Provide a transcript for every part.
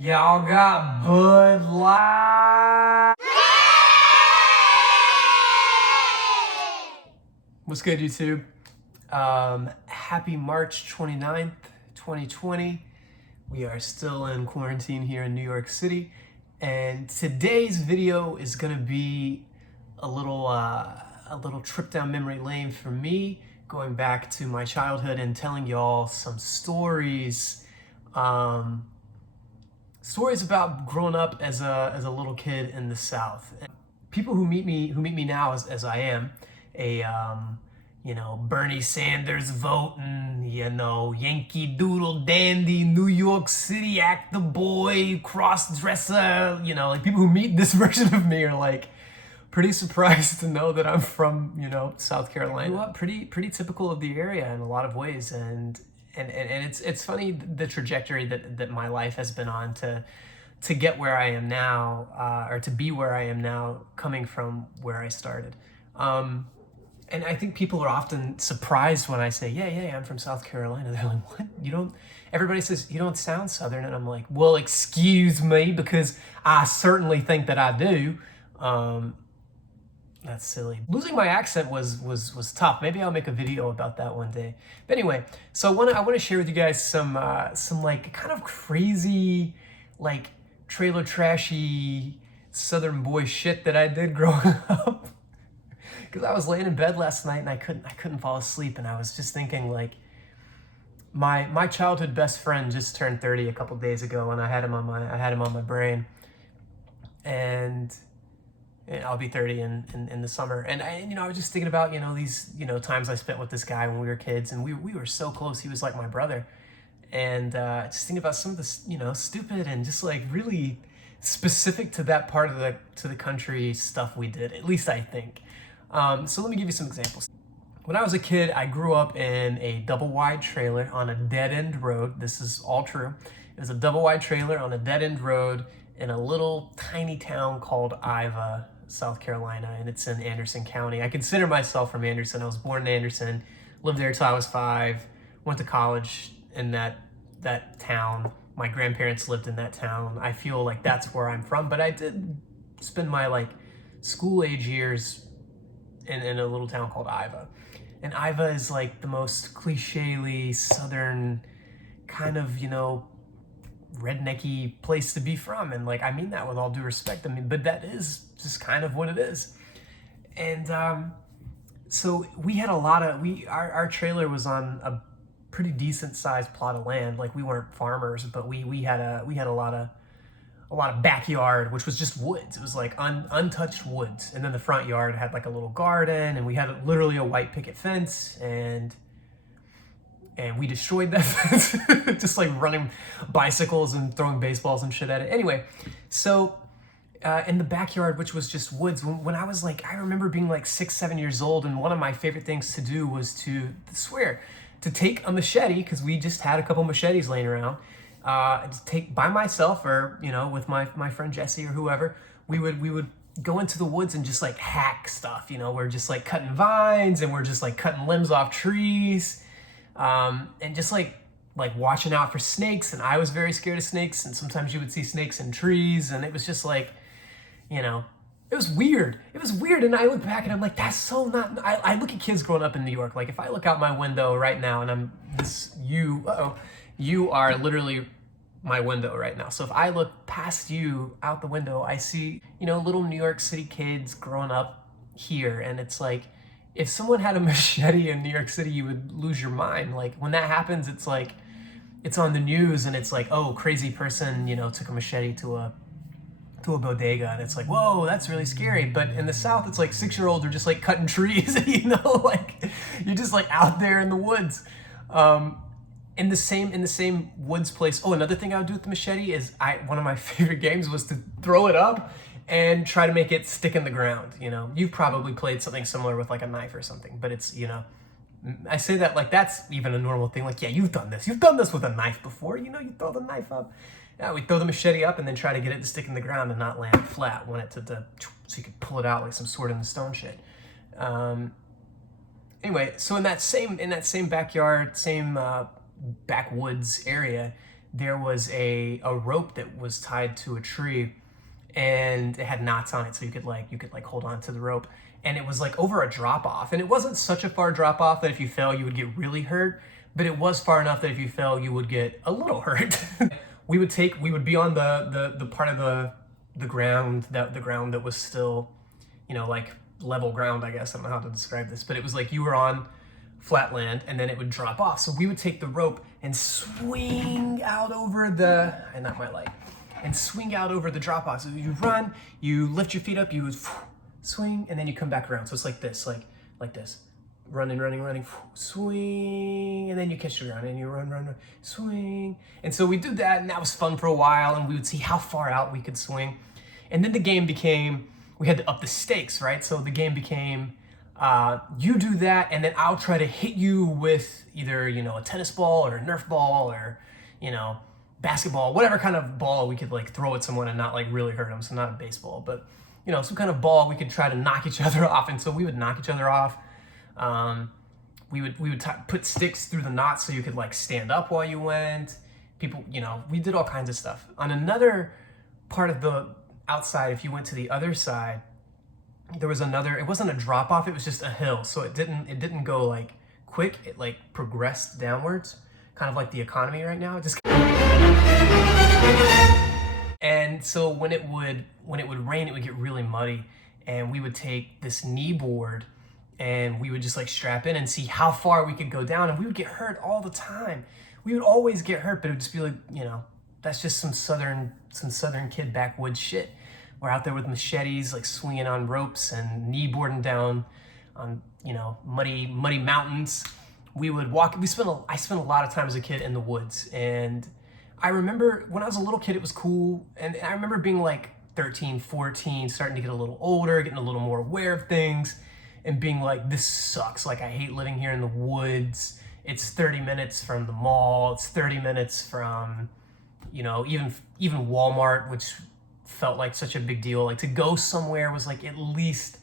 Y'all got Bud Light. What's good, YouTube? Happy March 29th, 2020. We are still in quarantine here in New York City, and today's video is gonna be a little trip down memory lane for me, going back to my childhood and telling y'all some stories. Stories about growing up as a little kid in the South. People who meet me now as I am, a Bernie Sanders voting, Yankee Doodle dandy, New York City actor boy, cross dresser, like people who meet this version of me are like pretty surprised to know that I'm from, South Carolina. I grew up pretty typical of the area in a lot of ways, and it's funny the trajectory that my life has been on to get where I am now, or to be where I am now, coming from where I started. And I think people are often surprised when I say, yeah, I'm from South Carolina. They're like, what? Everybody says, you don't sound Southern. And I'm like, well, excuse me, because I certainly think that I do. That's silly. Losing my accent was tough. Maybe I'll make a video about that one day. But anyway, so I want to share with you guys some like kind of crazy, like trailer trashy Southern boy shit that I did growing up. Because I was laying in bed last night and I couldn't fall asleep, and I was just thinking, like, my childhood best friend just turned 30 a couple days ago, and I had him on my brain, and I'll be 30 in the summer, and I was just thinking about these times I spent with this guy when we were kids, and we were so close. He was like my brother, and just thinking about some of the stupid and just like really specific to that part of the country stuff we did. At least I think. So let me give you some examples. When I was a kid, I grew up in a double-wide trailer on a dead-end road. This is all true. It was a double-wide trailer on a dead-end road in a little tiny town called Iva, South Carolina, and it's in Anderson County. I consider myself from Anderson. I was born in Anderson, lived there till I was 5, went to college in that town. My grandparents lived in that town. I feel like that's where I'm from, but I did spend my school-age years in a little town called Iva. And Iva is like the most cliche-ly Southern kind of, rednecky place to be from. And I mean that with all due respect. But that is just kind of what it is. And so we had our trailer was on a pretty decent sized plot of land. Like, we weren't farmers, but we had a lot of backyard, which was just woods. It was like untouched woods. And then the front yard had like a little garden, and we had literally a white picket fence, and we destroyed that fence, just like running bicycles and throwing baseballs and shit at it. Anyway, so in the backyard, which was just woods, when I was I remember being 6, 7 years old, and one of my favorite things to do was to take a machete, because we just had a couple machetes laying around, to take by myself or with my friend Jesse or whoever. We would go into the woods and just hack stuff. We're just cutting vines, and we're just cutting limbs off trees, and just watching out for snakes. And I was very scared of snakes, and sometimes you would see snakes in trees, and it was just it was weird. It was weird, and I look back and I'm like, that's so not. I look at kids growing up in New York. If I look out my window right now, and you are literally my window right now. So if I look past you out the window, I see, little New York City kids growing up here. And it's if someone had a machete in New York City, you would lose your mind. When that happens, it's it's on the news, and it's oh, crazy person, took a machete to a bodega, and it's whoa, that's really scary. But in the South, it's 6-year-olds are just cutting trees, you're just out there in the woods. In the same woods place. Oh, another thing I would do with the machete is one of my favorite games was to throw it up and try to make it stick in the ground. You've probably played something similar with a knife or something, but it's, I say that that's even a normal thing. Yeah, you've done this with a knife before. You throw the knife up. Yeah, we throw the machete up and then try to get it to stick in the ground and not land flat. Want it to so you could pull it out like some sword in the stone shit. Anyway, so in that same backyard, same backwoods area, there was a rope that was tied to a tree, and it had knots on it, so you could hold on to the rope. And it was like over a drop off, and it wasn't such a far drop off that if you fell you would get really hurt, but it was far enough that if you fell you would get a little hurt. We would be on the part of the ground that was still, like level ground, I guess. I don't know how to describe this, but it was like you were on flat land and then it would drop off. So we would take the rope and swing out over and swing out over the drop off. So you run, you lift your feet up, you would swing, and then you come back around. So it's like this, like this. Running, swing, and then you catch the ground, and you run, swing. And so we did that, and that was fun for a while, and we would see how far out we could swing. And then the game became, we had to up the stakes, right? So the game became, you do that, and then I'll try to hit you with either, a tennis ball or a Nerf ball or, basketball, whatever kind of ball we could like throw at someone and not like really hurt them. So not a baseball, but, some kind of ball we could try to knock each other off. And so we would knock each other off. We would put sticks through the knots so you could like stand up while you went. People, we did all kinds of stuff. On another part of the outside, if you went to the other side, there was it wasn't a drop off, it was just a hill. So it didn't go like quick, it like progressed downwards, kind of like the economy right now. It just and so when it would rain, it would get really muddy, and we would take this knee board and we would just like strap in and see how far we could go down, and we would get hurt all the time. We would always get hurt, but it would just be like, that's just some southern kid backwoods shit. We're out there with machetes, like swinging on ropes and knee boarding down on, muddy mountains. We would walk. I spent a lot of time as a kid in the woods, and I remember when I was a little kid, it was cool. And I remember being like 13, 14, starting to get a little older, getting a little more aware of things, and being like, this sucks. Like, I hate living here in the woods. It's 30 minutes from the mall. It's 30 minutes from, even Walmart, which felt like such a big deal. Like, to go somewhere was like at least,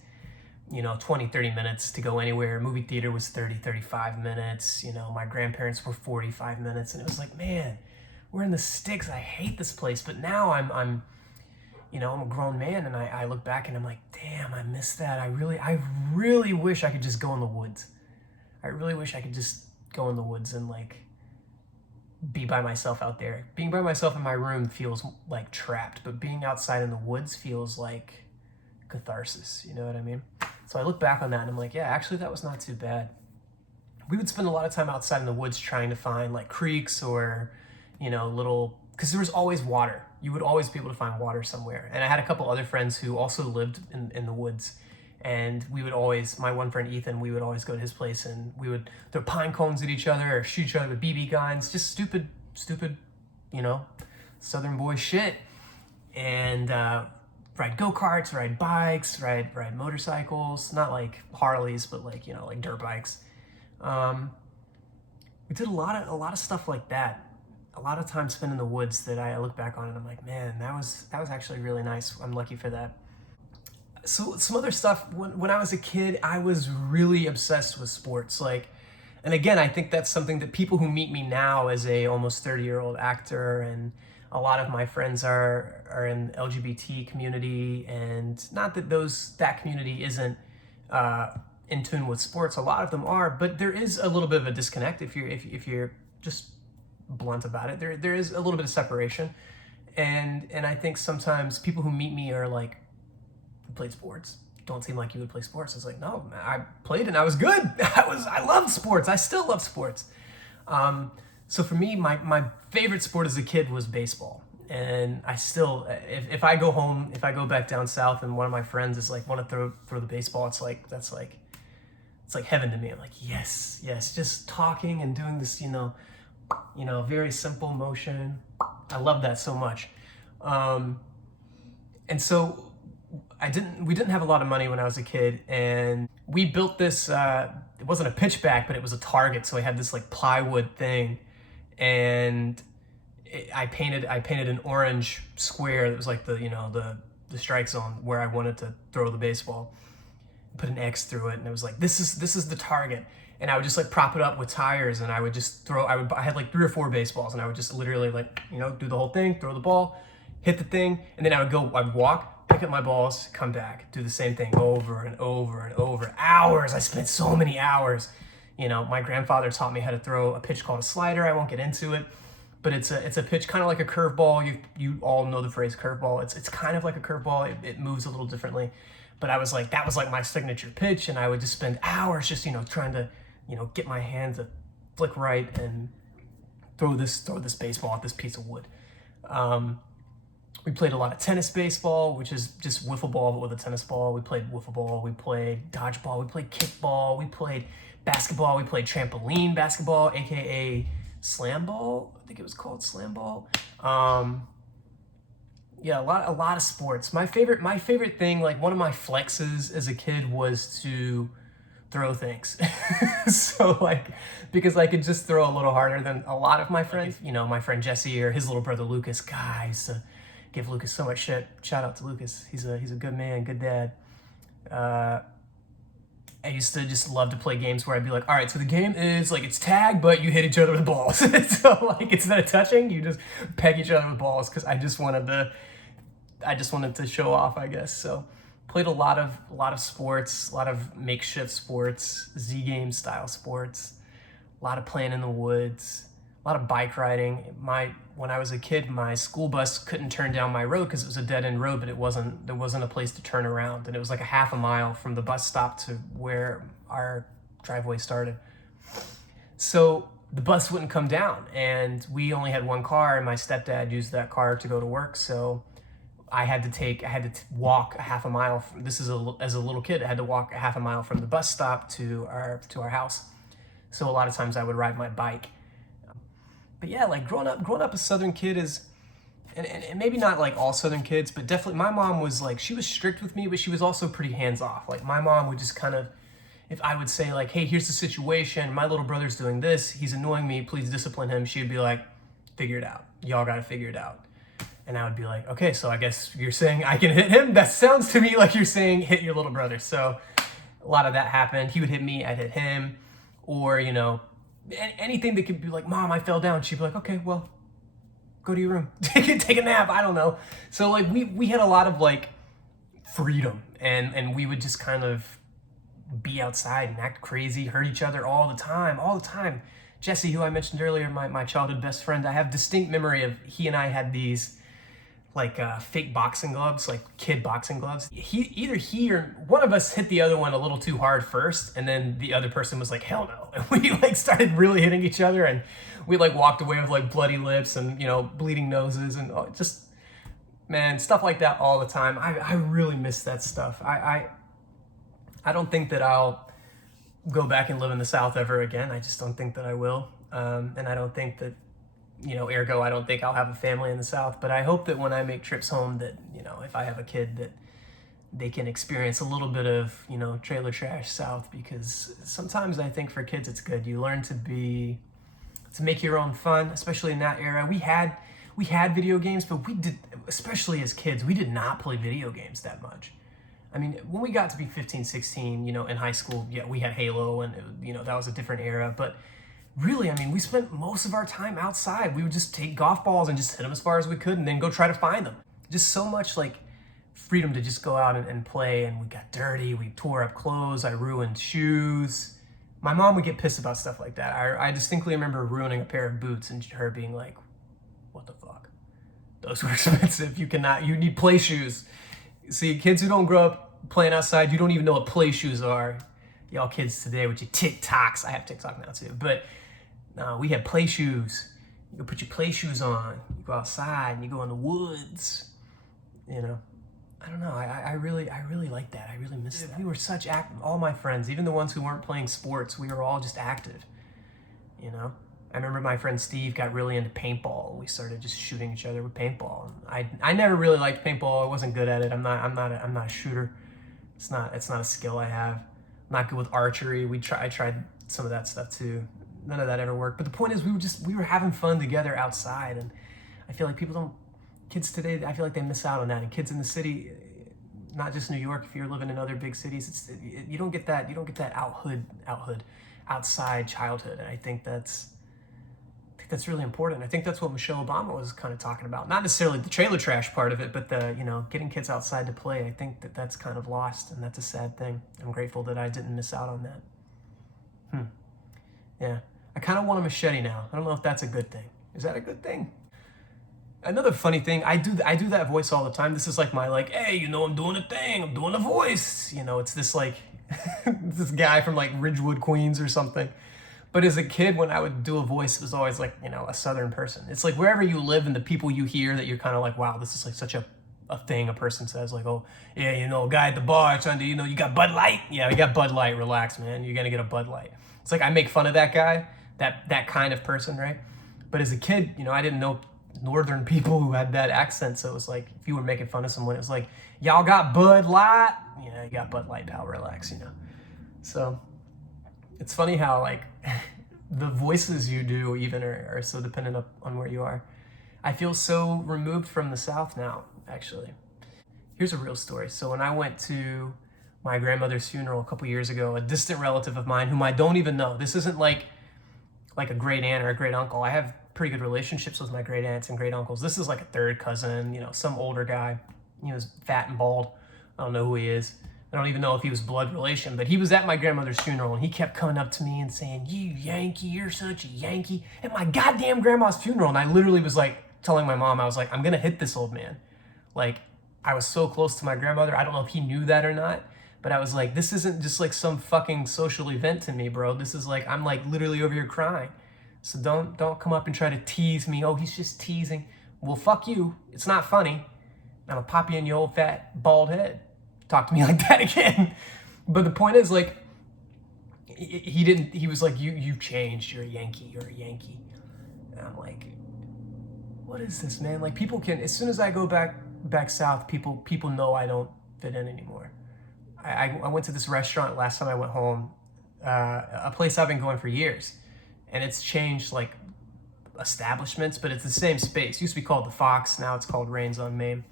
20, 30 minutes to go anywhere. Movie theater was 30, 35 minutes. My grandparents were 45 minutes. And it was like, man, we're in the sticks. I hate this place. But now I'm a grown man, and I look back and I'm like, damn, I miss that. I really wish I could just go in the woods. I really wish I could just go in the woods and like be by myself out there. Being by myself in my room feels like trapped, but being outside in the woods feels like catharsis. You know what I mean? So I look back on that and I'm like, yeah, actually that was not too bad. We would spend a lot of time outside in the woods trying to find like creeks or, because there was always water. You would always be able to find water somewhere. And I had a couple other friends who also lived in the woods. And we would always, my one friend Ethan, we would always go to his place and we would throw pine cones at each other or shoot each other with BB guns. Just stupid, Southern boy shit. And ride go-karts, ride bikes, ride motorcycles. Not like Harleys, but like, like dirt bikes. We did a lot of stuff like that. A lot of time spent in the woods that I look back on and I'm like, man, that was actually really nice. I'm lucky for that. So some other stuff, when I was a kid, I was really obsessed with sports. And again, I think that's something that people who meet me now as a almost 30-year-old actor, and a lot of my friends are in the LGBT community, and not that that community isn't in tune with sports. A lot of them are, but there is a little bit of a disconnect if you're just blunt about it. There is a little bit of separation, and I think sometimes people who meet me are like, "You played sports? Don't seem like you would play sports." It's like, no, man, I played and I was good. I loved sports. I still love sports. So for me, my favorite sport as a kid was baseball, and I still, if I go home, if I go back down south, and one of my friends is like, want to throw the baseball, it's like heaven to me. I'm like, yes, just talking and doing this, very simple motion. I love that so much. And so we didn't have a lot of money when I was a kid, and we built this, it wasn't a pitchback, but it was a target. So I had this like plywood thing, and I painted an orange square that was like the strike zone where I wanted to throw the baseball. Put an X through it, and it was like, this is the target. and I would just like prop it up with tires, and I would just throw. I had like 3 or 4 baseballs, and I would just literally like, you know, do the whole thing, throw the ball, hit the thing, and then I would go. I'd walk, pick up my balls, come back, do the same thing over and over and over. Hours. I spent so many hours. You know, my grandfather taught me how to throw a pitch called a slider. I won't get into it, but it's a pitch kind of like a curveball. You all know the phrase curveball. It's kind of like a curveball. It moves a little differently, but I was like, that was like my signature pitch, and I would just spend hours just, you know, trying to, you know, get my hand to flick right and throw this baseball at this piece of wood. We played a lot of tennis baseball, which is just wiffle ball but with a tennis ball. We played wiffle ball. We played dodgeball. We played kickball. We played basketball. We played trampoline basketball, aka slam ball. I think it was called slam ball. Yeah, a lot of sports. My favorite thing, like one of my flexes as a kid, was to throw things. So like, because I could just throw a little harder than a lot of my friends. You know, my friend Jesse or his little brother Lucas. Guys, give Lucas so much shit. Shout out to Lucas. He's a good man, good dad. I used to just love to play games where I'd be like, all right, so the game is like, it's tag, but you hit each other with balls. So like, instead of touching, you just peg each other with balls, because I just wanted to show off, I guess. So played a lot of sports, a lot of makeshift sports, Z game style sports, a lot of playing in the woods, a lot of bike riding. When I was a kid, my school bus couldn't turn down my road because it was a dead end road, but there wasn't a place to turn around, and it was like a half a mile from the bus stop to where our driveway started. So the bus wouldn't come down, and we only had one car, and my stepdad used that car to go to work. So I had to walk a half a mile. As a little kid, I had to walk a half a mile from the bus stop to our house. So a lot of times I would ride my bike. But yeah, like growing up a Southern kid is, and maybe not like all Southern kids, but definitely my mom was like, she was strict with me, but she was also pretty hands off. Like my mom would just kind of, if I would say like, hey, here's the situation, my little brother's doing this, he's annoying me, please discipline him, she'd be like, figure it out. Y'all gotta figure it out. And I would be like, okay, so I guess you're saying I can hit him? That sounds to me like you're saying hit your little brother. So a lot of that happened. He would hit me, I'd hit him. Or, you know, anything that could be like, Mom, I fell down. She'd be like, okay, well, go to your room. Take a nap. I don't know. So like we had a lot of like freedom, and we would just kind of be outside and act crazy, hurt each other all the time. Jesse, who I mentioned earlier, my childhood best friend, I have distinct memory of he and I had these like fake boxing gloves, like kid boxing gloves. Either he or one of us hit the other one a little too hard first, and then the other person was like, hell no. And we like started really hitting each other, and we like walked away with like bloody lips and, you know, bleeding noses, and just, man, stuff like that all the time. I really miss that stuff. I don't think that I'll go back and live in the South ever again. I just don't think that I will. And I don't think that, you know, ergo, I don't think I'll have a family in the South. But I hope that when I make trips home that, you know, if I have a kid, that they can experience a little bit of, you know, trailer trash South, because sometimes I think for kids it's good. You learn to make your own fun, especially in that era. We had video games, but especially as kids, we did not play video games that much. I mean, when we got to be 15, 16, you know, in high school, yeah, we had Halo, and, you know, that was a different era. But really, I mean, we spent most of our time outside. We would just take golf balls and just hit them as far as we could, and then go try to find them. Just so much like freedom to just go out and play. And we got dirty. We tore up clothes. I ruined shoes. My mom would get pissed about stuff like that. I distinctly remember ruining a pair of boots and her being like, what the fuck? Those were expensive. You need play shoes. See, kids who don't grow up playing outside, you don't even know what play shoes are. Y'all kids today with your TikToks. I have TikTok now too, but no, we had play shoes. You go put your play shoes on, you go outside and you go in the woods. You know, I don't know. I really like that. I really miss that. We were such all my friends, even the ones who weren't playing sports, we were all just active. You know, I remember my friend Steve got really into paintball. We started just shooting each other with paintball. I never really liked paintball. I wasn't good at it. I'm not a shooter. It's not a skill I have. I'm not good with archery. I tried some of that stuff too. None of that ever worked. But the point is, we were having fun together outside, and I feel like kids today, I feel like they miss out on that. And kids in the city, not just New York, if you're living in other big cities, you don't get that out hood outside childhood. And I think that's really important. I think that's what Michelle Obama was kind of talking about. Not necessarily the trailer trash part of it, but the, getting kids outside to play. I think that's kind of lost, and that's a sad thing. I'm grateful that I didn't miss out on that. Yeah. I kind of want a machete now. I don't know if that's a good thing. Is that a good thing? Another funny thing, I do that voice all the time. This is like my hey, I'm doing a thing. I'm doing a voice. It's this this guy from Ridgewood, Queens or something. But as a kid, when I would do a voice, it was always a Southern person. It's like wherever you live and the people you hear that you're kind of like, wow, this is such a thing a person says, oh, yeah, guy at the bar trying to, you got Bud Light? Yeah, we got Bud Light. Relax, man. You're going to get a Bud Light. It's like I make fun of that guy, that kind of person, right? But as a kid, I didn't know Northern people who had that accent. So it was like, if you were making fun of someone, it was like, y'all got Bud Light? Yeah, you got Bud Light, pal. Relax, So it's funny how the voices you do even are so dependent on where you are. I feel so removed from the South now, actually. Here's a real story. So when I went to my grandmother's funeral a couple years ago, a distant relative of mine whom I don't even know, this isn't like a great aunt or a great uncle. I have pretty good relationships with my great aunts and great uncles. This is like a third cousin, some older guy. He was fat and bald. I don't know who he is. I don't even know if he was blood relation, but he was at my grandmother's funeral, and he kept coming up to me and saying, "You Yankee, you're such a Yankee," at my goddamn grandma's funeral. And I literally was telling my mom, I was like, I'm gonna hit this old man. I was so close to my grandmother. I don't know if he knew that or not, but I was like, this isn't just some fucking social event to me, bro. This is I'm literally over here crying. So don't come up and try to tease me. Oh, he's just teasing. Well, fuck you. It's not funny. I'm gonna pop you in your old fat bald head. Talk to me like that again. But the point is, he was like, you've changed. You're a Yankee. You're a Yankee. And I'm like, what is this, man? People can, as soon as I go back south, people know I don't fit in anymore. I went to this restaurant last time I went home, a place I've been going for years. And it's changed establishments, but it's the same space. It used to be called the Fox. Now it's called Rains on Main.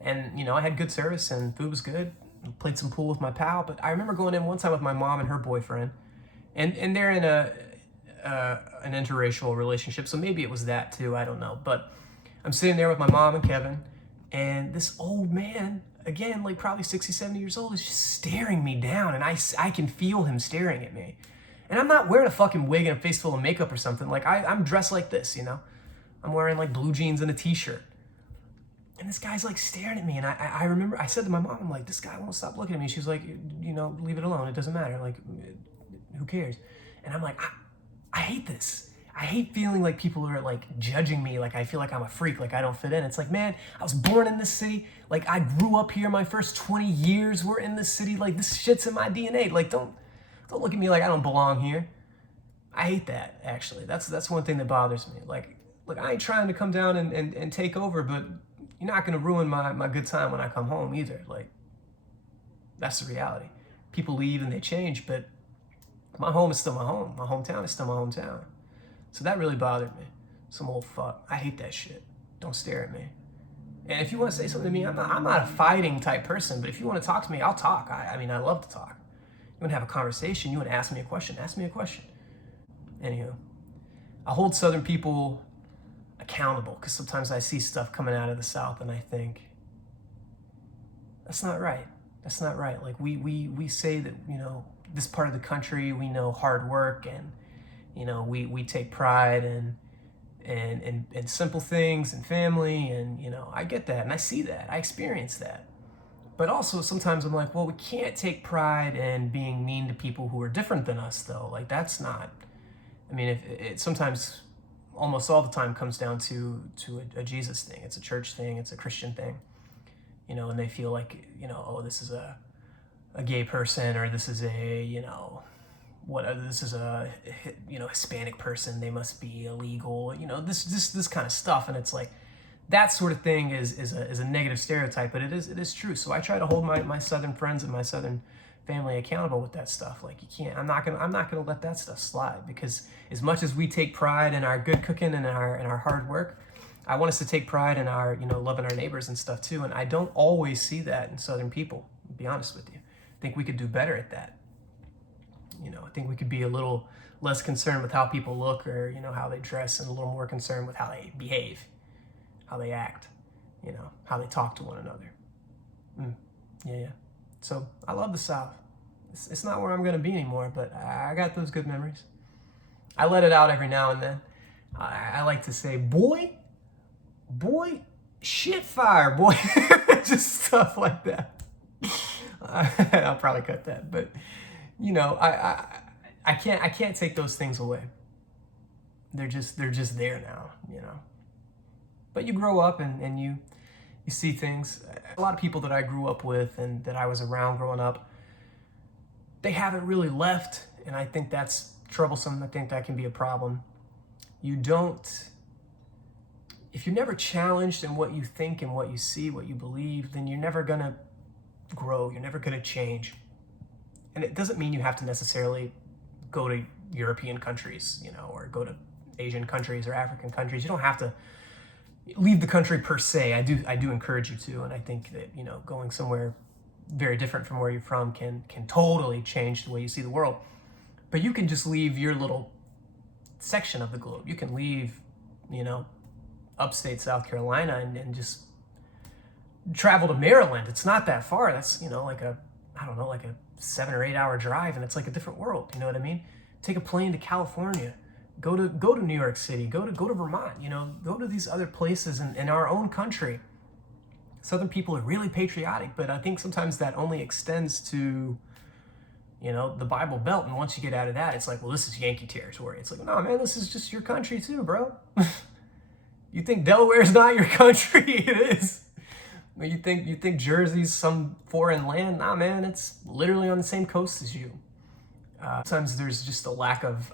And, I had good service and food was good. Played some pool with my pal. But I remember going in one time with my mom and her boyfriend. And they're in an interracial relationship. So maybe it was that too. I don't know. But I'm sitting there with my mom and Kevin. And this old man, again, probably 60, 70 years old, is just staring me down. And I can feel him staring at me. And I'm not wearing a fucking wig and a face full of makeup or something. I'm dressed like this, I'm wearing blue jeans and a t-shirt. And this guy's staring at me. And I remember I said to my mom, I'm like, this guy won't stop looking at me. She's like, leave it alone. It doesn't matter. Who cares? And I'm like, I hate this. I hate feeling like people are judging me. I feel like I'm a freak. I don't fit in. It's man, I was born in this city. I grew up here. My first 20 years were in this city. This shit's in my DNA. Don't look at me like I don't belong here. I hate that, actually. That's one thing that bothers me. Look, I ain't trying to come down and take over, but you're not going to ruin my good time when I come home either. That's the reality. People leave and they change, but my home is still my home. My hometown is still my hometown. So that really bothered me. Some old fuck. I hate that shit. Don't stare at me. And if you want to say something to me, I'm not a fighting type person, but if you want to talk to me, I'll talk. I love to talk. You want to have a conversation, you want to ask me a question, ask me a question. Anywho, I hold Southern people accountable because sometimes I see stuff coming out of the South and I think, that's not right. That's not right. We say that, this part of the country, we know hard work and, we take pride in simple things and family and, I get that and I see that. I experience that. But also sometimes I'm like, well, we can't take pride in being mean to people who are different than us, though. That's not. If it sometimes, almost all the time, comes down to a Jesus thing. It's a church thing. It's a Christian thing. And they feel oh, this is a gay person, or this is a this is a Hispanic person. They must be illegal. This kind of stuff, and it's that sort of thing is a negative stereotype, but it is true. So I try to hold my Southern friends and my Southern family accountable with that stuff. You can't. I'm not gonna let that stuff slide, because as much as we take pride in our good cooking and in our hard work, I want us to take pride in our loving our neighbors and stuff too. And I don't always see that in Southern people. To be honest with you, I think we could do better at that. You know, I think we could be a little less concerned with how people look or, you know, how they dress, and a little more concerned with how they behave, how they act, you know, how they talk to one another. Yeah. So I love the South. It's not where I'm going to be anymore, but I got those good memories. I let it out every now and then. I like to say, boy, shit fire, boy. Just stuff like that. I'll probably cut that, but you know, I can't take those things away. They're just there now, you know. But you grow up and you see things. A lot of people that I grew up with and that I was around growing up, they haven't really left, and I think that's troublesome. I think that can be a problem. If you're never challenged in what you think and what you see, what you believe, then you're never gonna grow, you're never gonna change. And it doesn't mean you have to necessarily go to European countries, you know, or go to Asian countries or African countries. You don't have to leave the country per se. I do encourage you to, and I think that, you know, going somewhere very different from where you're from can totally change the way you see the world. But you can just leave your little section of the globe. You can leave, you know, upstate South Carolina and just travel to Maryland. It's not that far. That's, you know, like a 7 or 8 hour drive, and it's like a different world. You know what I mean? Take a plane to California, go to New York City, go to Vermont, you know, go to these other places in our own country. Southern people are really patriotic, but I think sometimes that only extends to, you know, the Bible Belt. And once you get out of that, it's like, well, this is Yankee territory. It's like, no, man, this is just your country too, bro. You think Delaware's not your country? It is. You think Jersey's some foreign land? Nah, man, it's literally on the same coast as you. Sometimes there's just a lack of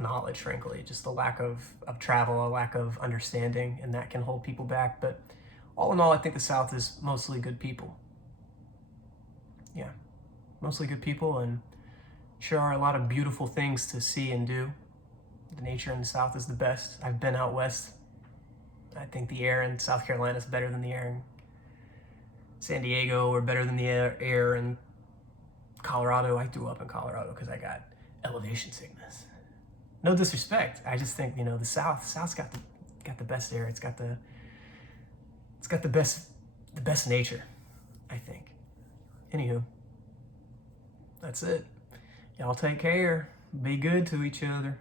knowledge, frankly, just a lack of travel, a lack of understanding, and that can hold people back. But all in all, I think the South is mostly good people. Yeah, mostly good people, and sure are a lot of beautiful things to see and do. The nature in the South is the best. I've been out west. I think the air in South Carolina is better than the air in San Diego, or better than the air in Colorado. I grew up in Colorado because I got elevation sickness. No disrespect. I just think, you know, the South's got the best air. It's got the best nature, I think. Anywho, that's it. Y'all take care. Be good to each other.